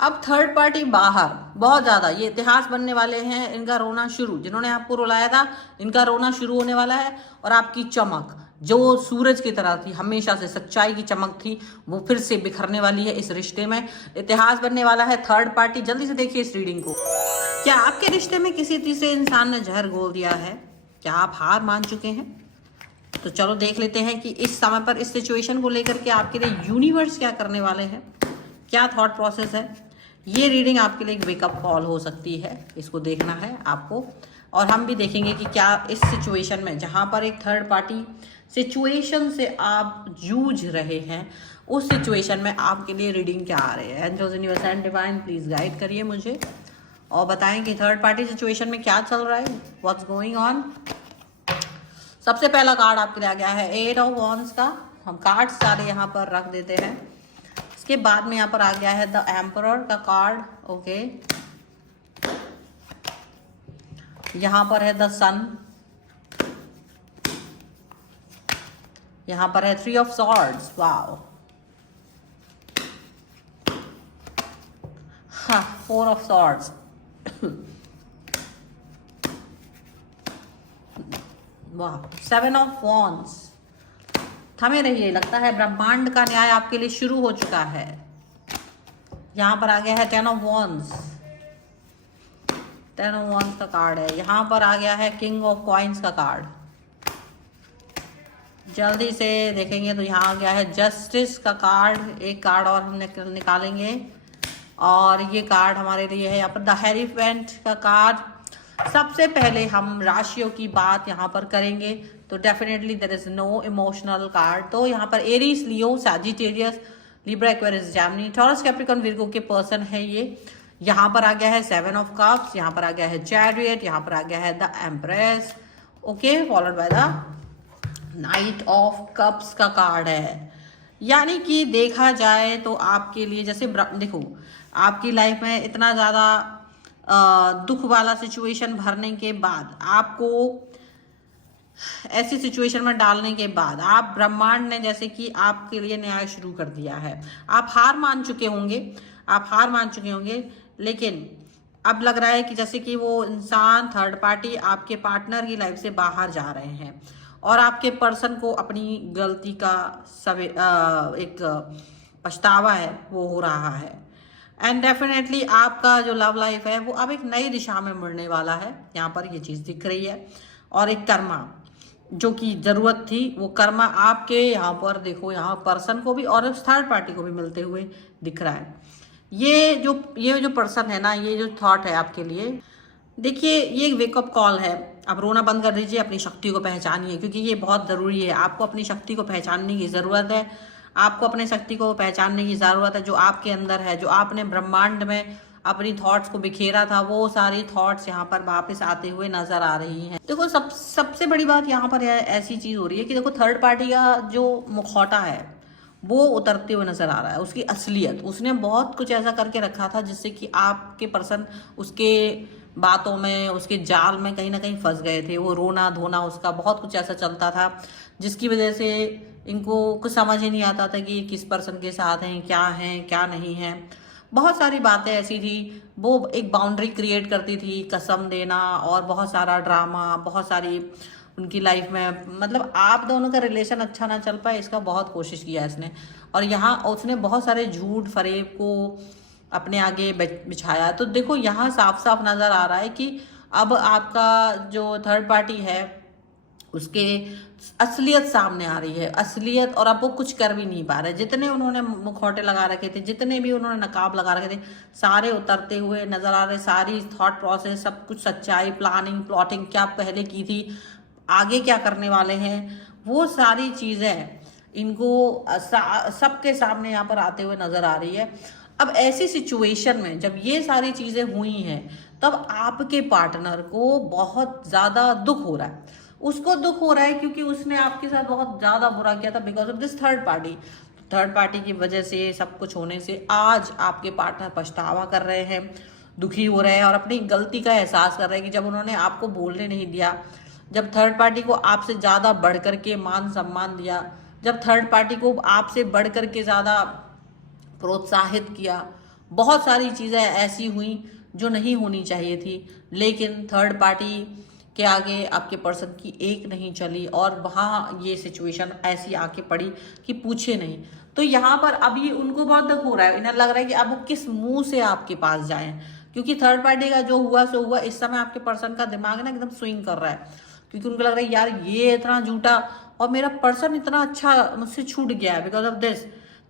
अब third party बाहर बहुत ज्यादा, ये इतिहास बनने वाले हैं, इनका रोना शुरू, जिन्होंने आपको रुलाया था इनका रोना शुरू होने वाला है। और आपकी चमक जो सूरज की तरह थी, हमेशा से सच्चाई की चमक थी, वो फिर से बिखरने वाली है इस रिश्ते में। इतिहास बनने वाला है थर्ड पार्टी। जल्दी से देखिए इस रीडिंग को। क्या आपके रिश्ते में किसी तीसरे इंसान ने जहर घोल दिया है? क्या आप हार मान चुके हैं? तो चलो देख लेते हैं कि इस समय पर इस सिचुएशन को लेकर के आपके लिए यूनिवर्स क्या करने वाले हैं, क्या थॉट प्रोसेस है। ये रीडिंग आपके लिए एक वेकअप कॉल हो सकती है, इसको देखना है आपको। और हम भी देखेंगे कि क्या इस सिचुएशन में, जहां पर एक थर्ड पार्टी सिचुएशन से आप जूझ रहे हैं, उस सिचुएशन में आपके लिए रीडिंग क्या आ रही है। Angels universe and divine please guide करिए मुझे और बताएं कि थर्ड पार्टी सिचुएशन में क्या चल रहा है, व्हाट्स गोइंग ऑन। सबसे पहला कार्ड आपके लिए आ गया है 8 ऑफ वॉन्ड्स का। हम कार्ड सारे यहाँ पर रख देते हैं। इसके बाद में यहाँ पर आ गया है द एम्परर का कार्ड। ओके, यहाँ पर है द सन, यहाँ पर है 3 ऑफ सॉर्ड्स। वाओ, हाँ 4 ऑफ सॉर्ड्स। वाह, 7 ऑफ वॉन्ड्स। थमे रहिए, लगता है ब्रह्मांड का न्याय आपके लिए शुरू हो चुका है। यहाँ पर आ गया है 10 ऑफ वॉन्ड्स। 10 ऑफ वॉन्ड्स का कार्ड है। यहाँ पर आ गया है किंग ऑफ कॉइन्स का कार्ड। जल्दी से देखेंगे तो यहाँ आ गया है जस्टिस का कार्ड। एक कार्ड और हम निकालेंगे और ये कार्ड हमारे लिए है यहाँ पर द हेरीफेंट का कार्ड। सबसे पहले हम राशियों की बात यहाँ पर करेंगे तो definitely there is no emotional card. तो यहाँ पर Aries, Leo, Sagittarius, Libra, Aquarius, Gemini, Taurus, Capricorn, Virgo के पर्सन है ये। यहाँ पर आ गया है 7 ऑफ कप्स, यहाँ पर आ गया है चैरियट, यहाँ पर आ गया है the empress. Okay, followed by the night of cups का कार्ड है। यानी कि देखा जाए तो आपके लिए जैसे देखो, आपकी लाइफ में इतना ज़्यादा दुख वाला सिचुएशन भरने के बाद, आपको ऐसी सिचुएशन में डालने के बाद, आप ब्रह्मांड ने जैसे कि आपके लिए न्याय शुरू कर दिया है। आप हार मान चुके होंगे, आप हार मान चुके होंगे, लेकिन अब लग रहा है कि जैसे कि वो इंसान थर्ड पार्टी आपके पार्टनर की लाइफ से बाहर जा रहे हैं और आपके पर्सन को अपनी गलती का एक पछतावा है वो हो रहा है। एंड डेफिनेटली आपका जो लव लाइफ है वो अब एक नई दिशा में मुड़ने वाला है। यहाँ पर ये चीज़ दिख रही है। और एक कर्मा जो कि ज़रूरत थी, वो कर्मा आपके यहाँ पर देखो, यहाँ पर्सन को भी और थर्ड पार्टी को भी मिलते हुए दिख रहा है। ये जो पर्सन है ना, ये जो थॉट है आपके लिए, देखिए ये एक वेकअप कॉल है। आप रोना बंद कर दीजिए, अपनी शक्ति को पहचानिए, क्योंकि ये बहुत ज़रूरी है। आपको अपनी शक्ति को पहचानने की ज़रूरत है। आपको अपने शक्ति को पहचानने की ज़रूरत है जो आपके अंदर है, जो आपने ब्रह्मांड में अपनी थॉट्स को बिखेरा था, वो सारी थॉट्स यहाँ पर वापस आते हुए नजर आ रही हैं। देखो सबसे बड़ी बात यहाँ पर ऐसी चीज़ हो रही है कि देखो थर्ड पार्टी का जो मुखौटा है वो उतरते हुए नजर आ रहा है। उसकी असलियत, उसने बहुत कुछ ऐसा करके रखा था जिससे कि आपके पर्सन उसके बातों में, उसके जाल में कहीं ना कहीं फंस गए थे। वो रोना धोना उसका बहुत कुछ ऐसा चलता था जिसकी वजह से इनको कुछ समझ ही नहीं आता था कि किस पर्सन के साथ हैं, क्या नहीं है। बहुत सारी बातें ऐसी थी, वो एक बाउंड्री क्रिएट करती थी, कसम देना और बहुत सारा ड्रामा, बहुत सारी उनकी लाइफ में, मतलब आप दोनों का रिलेशन अच्छा ना चल पाए इसका बहुत कोशिश किया इसने। और यहाँ उसने बहुत सारे झूठ फरेब को अपने आगे बिछाया। तो देखो यहाँ साफ साफ नजर आ रहा है कि अब आपका जो थर्ड पार्टी है उसके असलियत सामने आ रही है, असलियत। और अब वो कुछ कर भी नहीं पा रहे। जितने उन्होंने मुखौटे लगा रखे थे, जितने भी उन्होंने नकाब लगा रखे थे, सारे उतरते हुए नजर आ रहे। सारी थॉट प्रोसेस, सब कुछ, सच्चाई, प्लानिंग, प्लॉटिंग, क्या पहले की थी, आगे क्या करने वाले हैं, वो सारी चीजें इनको सबके सामने यहाँ पर आते हुए नजर आ रही है। अब ऐसी सिचुएशन में जब ये सारी चीजें हुई हैं, तब आपके पार्टनर को बहुत ज्यादा दुख हो रहा है। उसको दुख हो रहा है क्योंकि उसने आपके साथ बहुत ज्यादा बुरा किया था because of this third party. Third party की वजह से, सब कुछ होने से आज आपके पार्टनर पछतावा कर रहे हैं, दुखी हो रहे हैं और अपनी गलती का एहसास कर रहे हैं कि जब उन्होंने आपको बोलने नहीं दिया, जब थर्ड पार्टी को आपसे ज्यादा बढ़ करके मान सम्मान दिया, जब थर्ड पार्टी को आपसे बढ़ करके ज्यादा प्रोत्साहित किया, बहुत सारी चीज़ें ऐसी हुई जो नहीं होनी चाहिए थी, लेकिन थर्ड पार्टी के आगे आपके पर्सन की एक नहीं चली और वहाँ ये सिचुएशन ऐसी आके पड़ी कि पूछे नहीं। तो यहाँ पर अभी उनको बहुत दुख हो रहा है, इन्हें लग रहा है कि अब वो किस मुंह से आपके पास जाएं, क्योंकि थर्ड पार्टी का जो हुआ सो हुआ। इस समय आपके पर्सन का दिमाग ना एकदम स्विंग कर रहा है, क्योंकि उनको लग रहा है यार ये इतना झूठा और मेरा पर्सन इतना अच्छा मुझसे छूट गया है बिकॉज ऑफ दिस।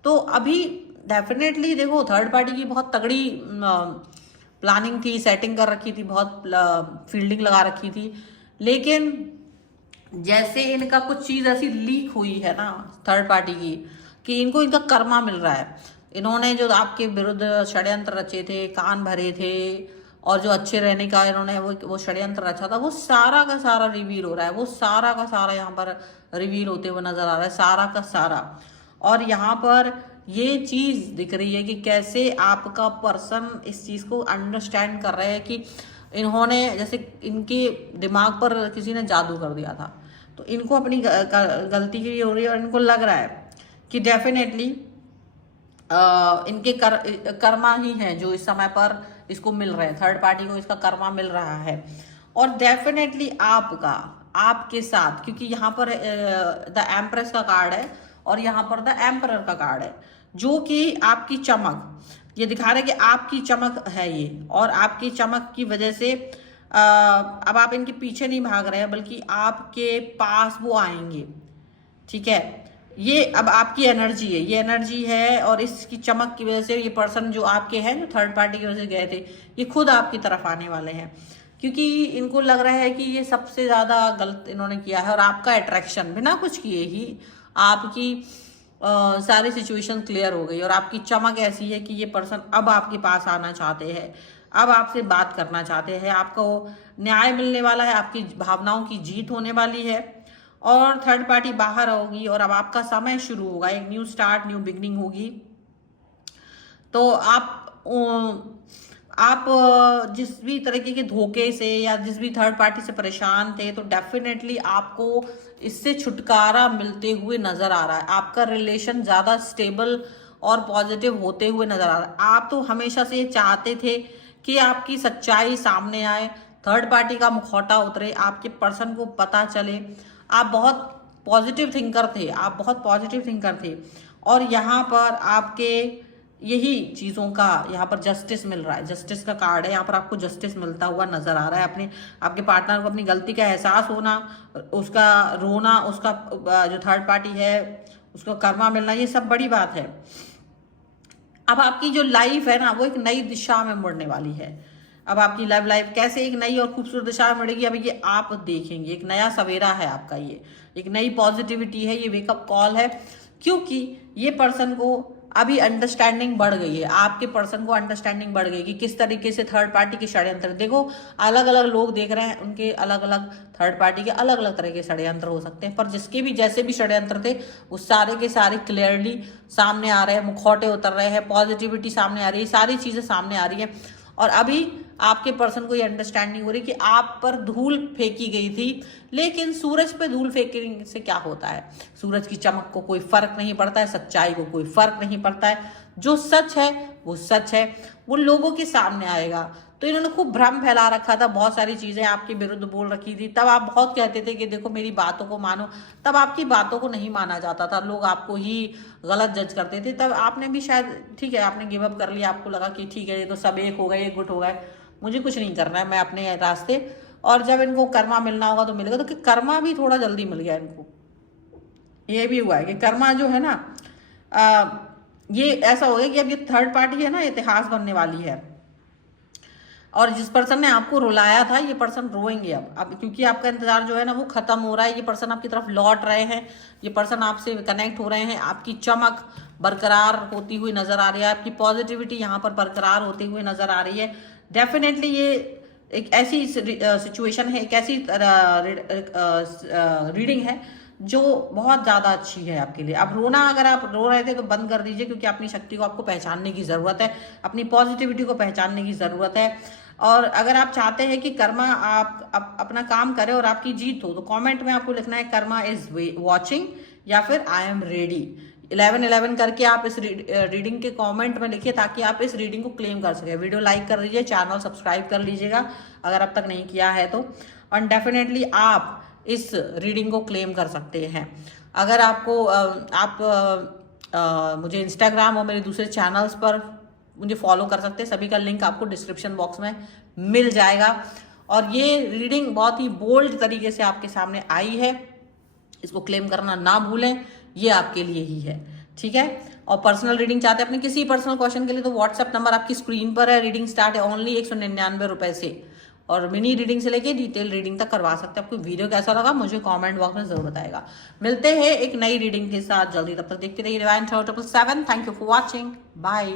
तो अभी डेफिनेटली देखो थर्ड पार्टी की बहुत तगड़ी प्लानिंग थी, सेटिंग कर रखी थी, बहुत फील्डिंग लगा रखी थी, लेकिन जैसे इनका कुछ चीज ऐसी लीक हुई है ना थर्ड पार्टी की कि इनको इनका कर्मा मिल रहा है। इन्होंने जो आपके विरुद्ध षड्यंत्र रचे थे, कान भरे थे, और जो अच्छे रहने का इन्होंने वो षड्यंत्र रचा था, वो सारा का सारा रिवील हो रहा है, वो सारा का सारा यहाँ पर रिवील होते हुए नजर आ रहा है, सारा का सारा। और यहाँ पर ये चीज दिख रही है कि कैसे आपका पर्सन इस चीज को अंडरस्टैंड कर रहे हैं कि इन्होंने जैसे इनके दिमाग पर किसी ने जादू कर दिया था, तो इनको अपनी गलती की हो रही है और इनको लग रहा है कि डेफिनेटली इनके कर्मा ही हैं जो इस समय पर इसको मिल रहे हैं, थर्ड पार्टी को इसका कर्मा मिल रहा है। और डेफिनेटली आपके साथ, क्योंकि यहाँ पर द एम्प्रेस का कार्ड है और यहाँ पर द एम्परर का कार्ड है, जो कि आपकी चमक ये दिखा रहा है कि आपकी चमक है ये, और आपकी चमक की वजह से अब आप इनके पीछे नहीं भाग रहे हैं बल्कि आपके पास वो आएंगे। ठीक है, ये अब आपकी एनर्जी है, ये एनर्जी है, और इसकी चमक की वजह से ये पर्सन जो आपके हैं, जो थर्ड पार्टी की वजह से गए थे, ये खुद आपकी तरफ आने वाले हैं, क्योंकि इनको लग रहा है कि ये सबसे ज्यादा गलत इन्होंने किया है। और आपका अट्रैक्शन बिना कुछ किए ही आपकी सारी सिचुएशन क्लियर हो गई, और आपकी चमक ऐसी है कि ये पर्सन अब आपके पास आना चाहते हैं, अब आपसे बात करना चाहते हैं, आपको न्याय मिलने वाला है, आपकी भावनाओं की जीत होने वाली है, और थर्ड पार्टी बाहर होगी, और अब आपका समय शुरू होगा, एक न्यू स्टार्ट, न्यू बिगनिंग होगी। तो आप जिस भी तरीके के धोखे से या जिस भी थर्ड पार्टी से परेशान थे, तो डेफिनेटली आपको इससे छुटकारा मिलते हुए नजर आ रहा है। आपका रिलेशन ज्यादा स्टेबल और पॉजिटिव होते हुए नजर आ रहा है। आप तो हमेशा से ये चाहते थे कि आपकी सच्चाई सामने आए, थर्ड पार्टी का मुखौटा उतरे, आपके पर्सन को पता चले। आप बहुत पॉजिटिव थिंकर थे, आप बहुत पॉजिटिव थिंकर थे, और यहाँ पर आपके यही चीजों का यहाँ पर जस्टिस मिल रहा है, जस्टिस का कार्ड है, यहाँ पर आपको जस्टिस मिलता हुआ नजर आ रहा है। अपने आपके पार्टनर को अपनी गलती का एहसास होना, उसका रोना, उसका जो थर्ड पार्टी है उसको कर्मा मिलना, ये सब बड़ी बात है। अब आपकी जो लाइफ है ना, वो एक नई दिशा में मुड़ने वाली है। अब आपकी लव लाइफ कैसे एक नई और खूबसूरत दिशा में मुड़ेगी, अब ये आप देखेंगे। एक नया सवेरा है आपका, ये एक नई पॉजिटिविटी है, ये वेकअप कॉल है, क्योंकि ये पर्सन को अभी अंडरस्टैंडिंग बढ़ गई है, आपके पर्सन को अंडरस्टैंडिंग बढ़ गई कि किस तरीके से थर्ड पार्टी के षड्यंत्र। देखो अलग अलग लोग देख रहे हैं, उनके अलग अलग थर्ड पार्टी के अलग अलग तरह के षड्यंत्र हो सकते हैं, पर जिसके भी जैसे भी षड्यंत्र थे वो सारे के सारे क्लियरली सामने आ रहे हैं, मुखौटे उतर रहे हैं, पॉजिटिविटी सामने आ रही है, सारी चीजें सामने आ रही है। और अभी आपके पर्सन को ये अंडरस्टैंडिंग हो रही कि आप पर धूल फेंकी गई थी, लेकिन सूरज पे धूल फेंकने से क्या होता है, सूरज की चमक को कोई फर्क नहीं पड़ता है, सच्चाई को कोई फर्क नहीं पड़ता है। जो सच है वो सच है, वो लोगों के सामने आएगा। तो इन्होंने खूब भ्रम फैला रखा था, बहुत सारी चीजें आपके विरुद्ध बोल रखी थी, तब आप बहुत कहते थे कि देखो मेरी बातों को मानो, तब आपकी बातों को नहीं माना जाता था, लोग आपको ही गलत जज करते थे। तब आपने भी शायद ठीक है, आपने गिव अप कर लिया, आपको लगा कि ठीक है ये तो सब एक हो गए, एक गुट हो गए, मुझे कुछ नहीं करना है, मैं अपने रास्ते, और जब इनको कर्मा मिलना होगा तो मिलेगा। तो कर्मा भी थोड़ा जल्दी मिल गया इनको, ये भी हुआ है कि कर्मा जो है ना ये ऐसा हो गया कि अब ये थर्ड पार्टी है ना, इतिहास बनने वाली है, और जिस पर्सन ने आपको रुलाया था ये पर्सन रोएंगे अब क्योंकि आपका इंतजार जो है ना वो खत्म हो रहा है। ये पर्सन आपकी तरफ लौट रहे हैं, ये पर्सन आपसे कनेक्ट हो रहे हैं, आपकी चमक बरकरार होती हुई नजर आ रही है, आपकी पॉजिटिविटी यहाँ पर बरकरार होती हुई नजर आ रही है। डेफिनेटली ये एक ऐसी सिचुएशन है, एक ऐसी रीडिंग है जो बहुत ज्यादा अच्छी है आपके लिए। अब रोना, अगर आप रो रहे थे तो बंद कर दीजिए, क्योंकि अपनी शक्ति को आपको पहचानने की जरूरत है, अपनी पॉजिटिविटी को पहचानने की जरूरत है। और अगर आप चाहते हैं कि कर्मा आप अपना काम करे और आपकी जीत हो, तो कमेंट में आपको लिखना है कर्मा इज वॉचिंग या फिर आई एम रेडी। 1111 करके आप इस रीडिंग के कमेंट में लिखिए, ताकि आप इस रीडिंग को क्लेम कर सके। वीडियो लाइक कर लीजिए, चैनल सब्सक्राइब कर लीजिएगा अगर अब तक नहीं किया है तो, और डेफिनेटली आप इस रीडिंग को क्लेम कर सकते हैं। अगर आपको मुझे इंस्टाग्राम और मेरे दूसरे चैनल्स पर मुझे फॉलो कर सकते हैं, सभी का लिंक आपको डिस्क्रिप्शन बॉक्स में मिल जाएगा। और ये रीडिंग बहुत ही बोल्ड तरीके से आपके सामने आई है, इसको क्लेम करना ना भूलें, ये आपके लिए ही है, ठीक है। और पर्सनल रीडिंग चाहते हैं अपने किसी पर्सनल क्वेश्चन के लिए तो व्हाट्सएप नंबर आपकी स्क्रीन पर है। रीडिंग स्टार्ट है ओनली 199 रुपए से, और मिनी रीडिंग से लेके डिटेल रीडिंग तक करवा सकते हैं। आपको वीडियो कैसा लगा मुझे कमेंट बॉक्स में जरूर बताएगा। मिलते हैं एक नई रीडिंग के साथ जल्दी, तब तक देखते रहिए divine 777। Thank you for watching, bye.